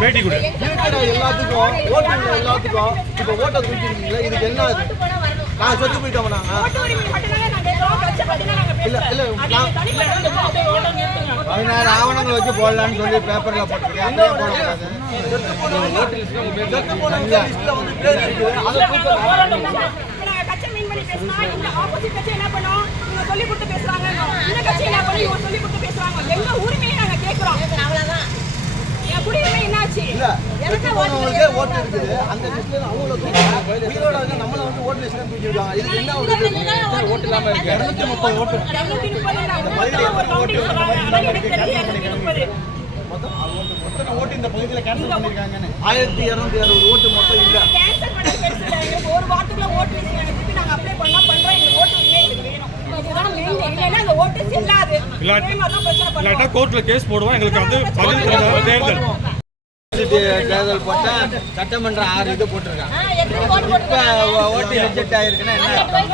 பேட்டி கொடு இருக்கிற எல்லாத்துக்கும் ஓட்டு எல்லாத்துக்கும் இப்போ ஓட்டை தூக்கிருக்கீங்களா இதுக்கு என்ன போனா. நாங்க செத்து போயிட்டோம் நாங்க இல்ல. இல்ல நான் பதினாறு ஆவணங்கள் வச்சு போடலான்னு சொல்லி பேப்பர்ல போட்டிருக்கேன் செத்து போனவங்க லிஸ்ட்ல வந்து பேர் இருக்குது அதை தூக்க இப்ப நாங்க கட்சி மீன் பண்ணி பேசினா, இந்த opposite கட்சி என்ன பண்ணும்? இவங்க சொல்லிக் கொடுத்து பேசுறாங்க. இந்த கட்சி என்ன பண்ணும்? இவங்க சொல்லிக் கொடுத்து பேசுறாங்க. எங்க உரிமையை நாங்க கேட்கிறோம். என் குடியுரிமை? இல்ல செத்து போனவங்களுக்கே ஓட்டு இருக்குது? அந்த லிஸ்ட்ல அவங்கள தூக்கி உயிரோட இருக்க நம்மள வந்து ஓட்டு லிஸ்ட்ல தூக்கி விடுவாங்க இதுக்கு என்ன ஒரு ஓட்டு இல்லாம இருக்கு? இருநூத்தி முப்பது ஓட்டு. எத்தனை ஓட்டு இந்த பகுதியில் கேன்சல் பண்ணியிருக்காங்கன்னு ஆயிரத்தி இருநூத்தி அறுபது ஓட்டு மொத்தம் இல்ல. ஒரு வாரத்துக்குள்ள ஓட்டு நாங்க பண்ணா பண்றோம். எங்களுக்கு வேணும். இல்லாட்டி-. கோர்ட்ல கேஸ் போடுவோம். எங்களுக்கு வந்து பதில் சொல்ல தேர்தல் தேர்தல் போட்டா சட்டமன்ற ஆறு இது போட்டிருக்காங்க. இப்ப ஓட்டு ரிஜெக்ட் ஆயிருக்குன்னா என்ன அர்த்தம்?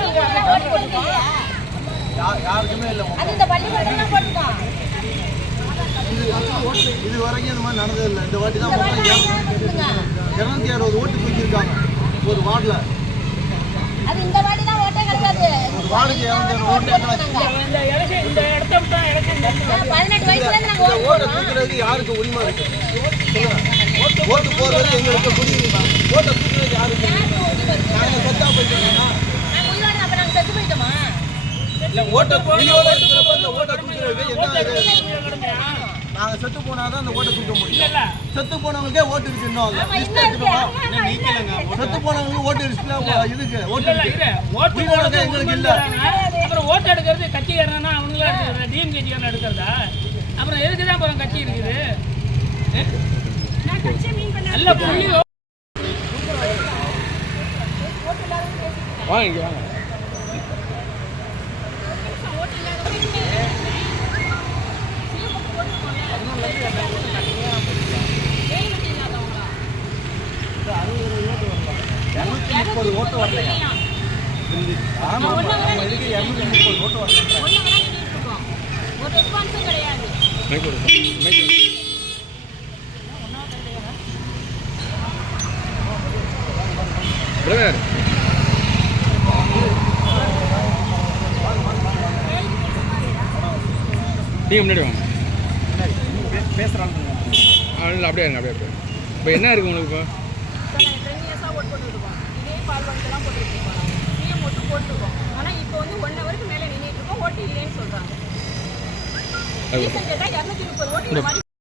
யா- யாருக்குமே இல்ல இது வரைக்கும் இந்த மாதிரி நடந்தது இல்லை. இந்த வாட்டி தான் மொத்தம் இருநூத்தி அறுபது ஓட்டு தூக்கியிருக்காங்க ஒரு வார்டில். அது இந்த வாட்டி தான் ஓட்டே கிடையாது ஒரு வார்டுக்கு இருநூத்தி அறுபது ஓட்டு பதினெட்டு வயசுல இருந்து நாங்க இந்த ஓட்டு ஓட்டை தூக்குறதுக்கு யாருக்கு உரிமை இருக்கு. ஓட்டு போடுறது எங்களுக்கு குடியுரிமை ஓட்டை தூக்குறது யாருக்கு? நாங்க சொத்தா போயிட்டோம்னா? இல்ல ஓட்டை உயிரோட இருக்கிறப்ப இந்த ஓட்டை தூக்குறது என்ன இது? நாங்க செத்து போனாதான் அந்த ஓட்டை தூக்க முடியும். செத்து போனவங்களுக்கே ஓட்டு இருக்கு இன்னும். லிஸ்ட் எடுக்கணுமா செத்து போனவங்களுக்கு ஓட்டு லிஸ்ட்ல இதுக்கு ஓட்டு இருக்கு. இருக்க எங்களுக்கு இல்ல. அப்புறம் ஓட்டு எடுக்கிறது கட்சிக்காரனா அவங்களா டிஎம்கேஜிக்காரன் எடுக்கிறதா? அப்புறம் எதுக்கு தான் அப்புறம் கட்சி இருக்குது? வாங்க வாங்க முப்பது ஓட்டு வரலையா ஆமா ஆமா இதுக்கு இருநூத்தி முப்பது ஓட்டு வரல. ஒரு ரெஸ்பான்ஸும் கிடையாது மைக் கொடு மைக் கொடு. பிரதர் நீங்க முன்னாடி வாங்க. பேசுறாங்க அப்படியே இருங்க அப்படியே இப்போ என்ன இருக்கு உங்களுக்கு இப்போ? போட்டுருக்கோம் ஆனால் இப்போ வந்து ஒன் ஹவருக்கு மேலே ஓட்டு இல்லைன்னு சொல்கிறாங்க